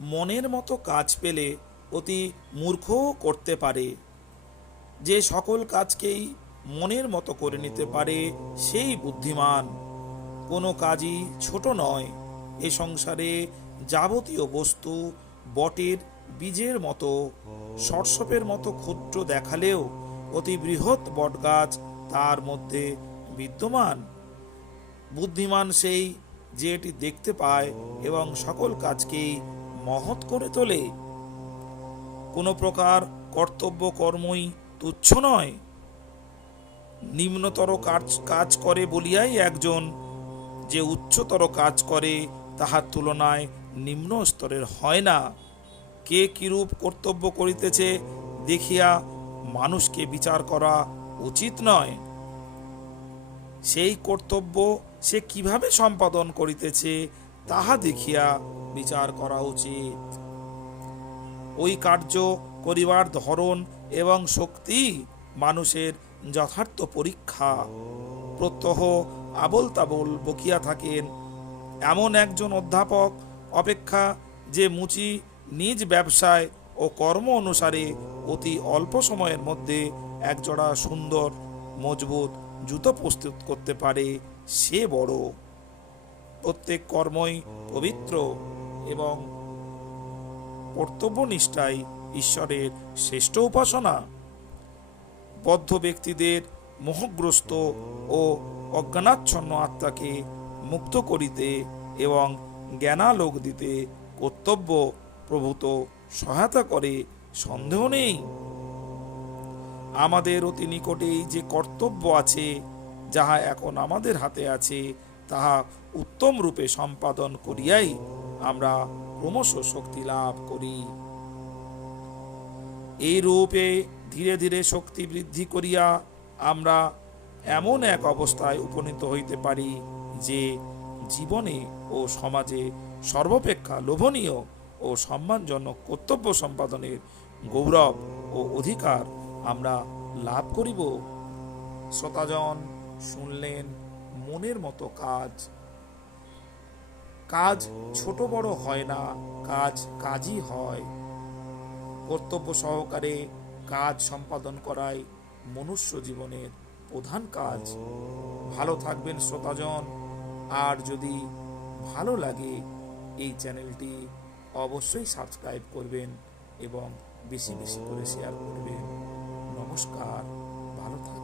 মনের মতো কাজ পেলে অতি মূর্খও করতে পারে। যে সকল কাজকেই মনের মতো করে নিতে পারে সেই বুদ্ধিমান। কোনো কাজই ছোট নয়। এ সংসারে যাবতীয় বস্তু বটের বীজের মতো, সরষপের মতো ক্ষুদ্র দেখালেও অতি বৃহৎ বটগাছ তার মধ্যে বিদ্যমান। বুদ্ধিমান সেই যে এটি দেখতে পায় এবং সকল কাজকেই মহৎ করে তোলে। কোনো প্রকার কর্তব্য কর্মই তুচ্ছ নয়। নিম্নতর কাজ করে বলিয়াই একজন যে উচ্চতর কাজ করে তাহার তুলনায় নিম্ন স্তরের হয় না। কে কিরূপ কর্তব্য করিতেছে দেখিয়া মানুষকে বিচার করা উচিত নয়। সেই কর্তব্য সে কিভাবে সম্পাদন করিতেছে তাহা দেখিয়া বিচার করা উচিত। ওই কার্য করিবার ধরন এবং শক্তি মানুষের যথার্থ পরীক্ষা। প্রত্যহ আবল তাবল বকিয়া থাকেন এমন একজন অধ্যাপক অপেক্ষা যে মুচি নিজ ব্যবসায় ও কর্ম অনুসারে অতি অল্প সময়ের মধ্যে একজোড়া সুন্দর মজবুত জুতো প্রস্তুত করতে পারে, সে বড়। প্রত্যেক কর্মই পবিত্র এবং কর্তব্যনিষ্ঠাই ঈশ্বরের শ্রেষ্ঠ উপাসনা। বদ্ধ ব্যক্তিদের মোহগ্রস্ত ও অজ্ঞানাচ্ছন্ন আত্মাকে মুক্ত করিতে এবং জ্ঞানালোক দিতে কর্তব্য প্রভূত সহায়তা করে, সন্দেহ নেই। আমাদের অতি নিকটেই যে কর্তব্য আছে, যাহা এখন আমাদের হাতে আছে, তাহা উত্তম রূপে সম্পাদন করিয়াই আমরা ক্রমশ শক্তি লাভ করি। এই রূপে ধীরে ধীরে শক্তি বৃদ্ধি করিয়া আমরা এমন এক অবস্থায় উপনীত হইতে পারি যে জীবনে ও সমাজে সর্বাপেক্ষা লোভনীয় ও সম্মানজনক কর্তব্য সম্পাদনের গৌরব ও অধিকার আমরা লাভ করিব। শ্রোতাজন শুনলেন মনের মতো কাজ। কাজ ছোট বড় হয় না, কাজ কাজই হয়। কর্তব্য সহকারে কাজ সম্পাদন করাই মনুষ্য জীবনের প্রধান কাজ। ভালো থাকবেন শ্রোতাজন। আর যদি ভালো লাগে এই চ্যানেলটি অবশ্যই সাবস্ক্রাইব করবেন এবং বেশি বেশি করে শেয়ার করবেন। নমস্কার, ভালো থাকবেন।